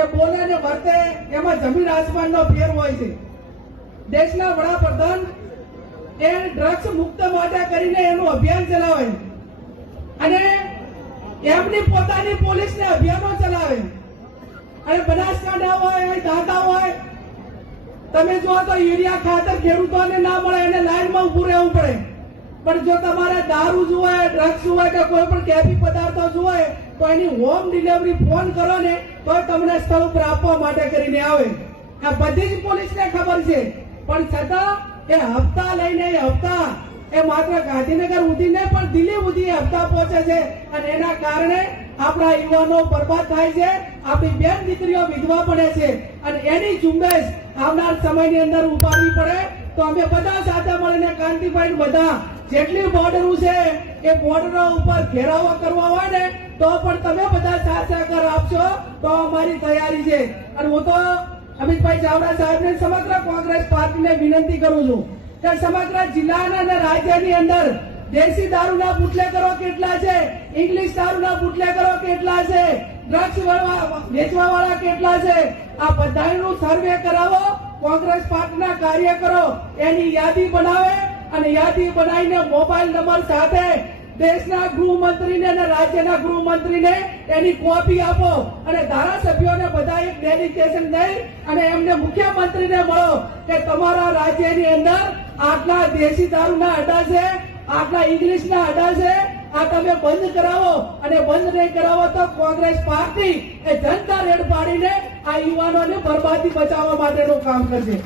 એ બોલે ને વર્તે એમાં જમીન આસમાનનો ફેર હોય છે. દેશના વડાપ્રધાન એ ડ્રગ્સ મુક્ત માટે કરીને એનું અભિયાન ચલાવે અને એમની પોતાની પોલીસને અભિયાનો ચલાવે. અને બનાસકાંઠા હોય, દાંતા હોય, તમે જો તો યુરિયા ખાતર ખેડૂતોને ના મળે, એને લાઈનમાં ઉભું રહેવું પડે. પણ જો તમારે દારૂ જોવે, ડ્રગ્સ જોવે કે કોઈ પણ કેફી પદાર્થો જોવે તો એની હોમ ડિલિવરી ફોન કરો ને તો તમને સ્થળ ઉપર આપવા માટે કરીને આવે. આ બધી જ પોલીસને ખબર છે. પણ છતાં એ હપ્તા લઈને હપ્તા એ માત્ર ગાંધીનગર સુધી ને પણ દિલ્હી સુધી હપ્તા પહોંચે છે અને એના કારણે આપણા યુવાનો બરબાદ થાય છે, આપણી બેન દીકરીઓ વિધવા પડે છે. અને એની ઝુંબેશ આવનાર સમયની અંદર ઉપાડવી પડે તો અમે બધા સાથે મળીને કાંતિભાઈ બધા જેટલી બોર્ડરો છે એ બોર્ડરો ઉપર ઘેરાવો કરવા હોય ને તો પણ તમે બધા સાથ સહકાર આપશો તો અમારી તૈયારી છે. અને હું તો અમિતભાઈ ચાવડા સાહેબને સમગ્ર કોંગ્રેસ પાર્ટીને વિનંતી કરું છું કે સમગ્ર જિલ્લાના અને રાજ્યની અંદર દેશી દારૂના બુટલેગરો કેટલા છે, ઇંગ્લિશ દારૂના બુટલેગરો કેટલા છે, ડ્રગ્સ વેચવા વાળા કેટલા છે, આ બધાનું સર્વે કરાવો. કોંગ્રેસ પાર્ટીના કાર્યકરો એની યાદી બનાવે અને યાદી બનાવીને મોબાઈલ નંબર સાથે દેશના ગૃહમંત્રીને અને રાજ્યના ગૃહમંત્રીને એની કોપી આપો અને ધારાસભ્યોને બધા એક ડેલિગેશન દઈ અને એમને મુખ્યમંત્રીને મળો કે તમારા રાજ્યની અંદર આટલા દેશી દારૂના અડ્ડા છે, આટલા ઇંગ્લિશના અડ્ડા છે, આ તમે બંધ કરાવો. અને બંધ નહીં કરાવો તો કોંગ્રેસ પાર્ટી એ જનતા રેડ પાડીને આ યુવાનોને બરબાદી બચાવવા માટેનું કામ કરશે.